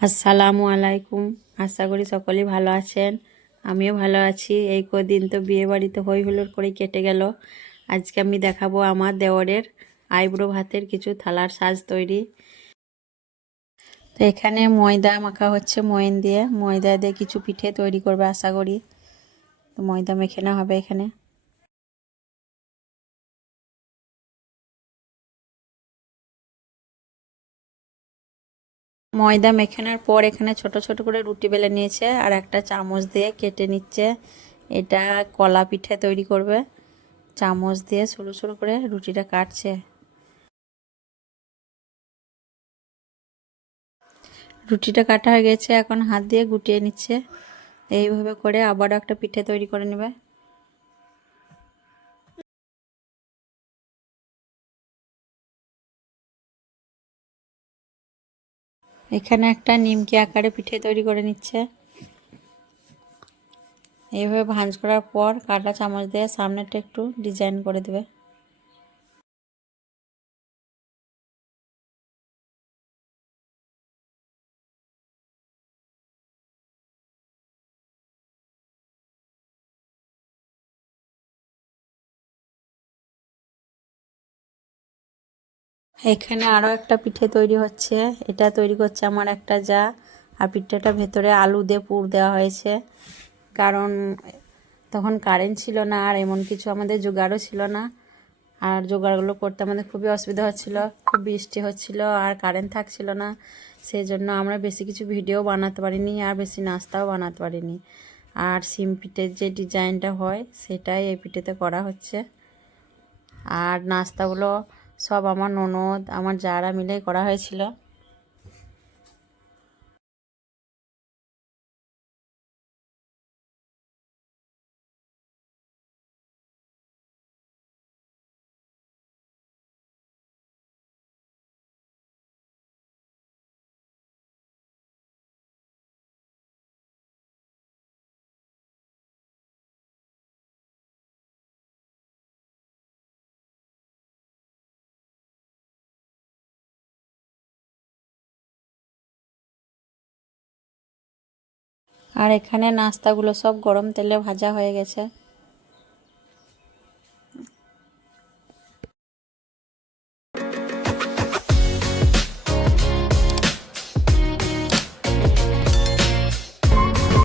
আসসালামু আলাইকুম। আশা করি সকলেই ভালো আছেন। আমিও ভালো আছি। এই কদিন তো বিয়ে বাড়িতে হই হুল্লোড় করে কেটে গেল। আজকে আমি দেখাবো আমার দেওরের আইব্রো ভাতের কিছু থালার সাজ তৈরি। তো এখানে ময়দা মাখা হচ্ছে ময়ন দিয়ে। ময়দা দিয়ে কিছু পিঠে তৈরি করবে আশা করি। তো ময়দা মেখে নেওয়া হবে এখানে। ময়দা মেখানোর পর এখানে ছোট ছোট করে রুটি বেলে নিয়েছে আর একটা চামচ দিয়ে কেটে নিচ্ছে। এটা কলা পিঠে তৈরি করবে। চামচ দিয়ে সরু সরু করে রুটিটা কাটছে। রুটিটা কাটা হয়ে গেছে, এখন হাত দিয়ে গুটিয়ে নিচ্ছে। এইভাবে করে আবার একটা পিঠে তৈরি করে নেবে। এখানে একটা নিমকি আকারে পিঠে তৈরি করে নিচ্ছে। এইভাবে ভাঁজ করার পর কাটা চামচ দিয়ে সামনেটা একটু ডিজাইন করে দেবে। এখানে আরও একটা পিঠে তৈরি হচ্ছে। এটা তৈরি করছে আমার একটা যা। আর পিঠেটা ভেতরে আলু দিয়ে পুর দেওয়া হয়েছে। কারণ তখন কারেন্ট ছিল না আর এমন কিছু আমাদের জোগাড়ও ছিল না। আর জোগাড়গুলো করতে আমাদের খুবই অসুবিধা হচ্ছিল। খুব বৃষ্টি হচ্ছিল আর কারেন্ট থাকছিল না। সেই জন্য আমরা বেশি কিছু ভিডিও বানাতে পারিনি আর বেশি নাস্তাও বানাতে পারিনি। আর সিম পিঠের যে ডিজাইনটা হয় সেটাই এই পিঠেতে করা হচ্ছে। আর নাস্তাগুলো সব আমার ননদ আমার যারা মিলেই করা হয়েছিল। আর এখানে নাস্তাগুলো সব গরম তেলে ভাজা হয়ে গেছে।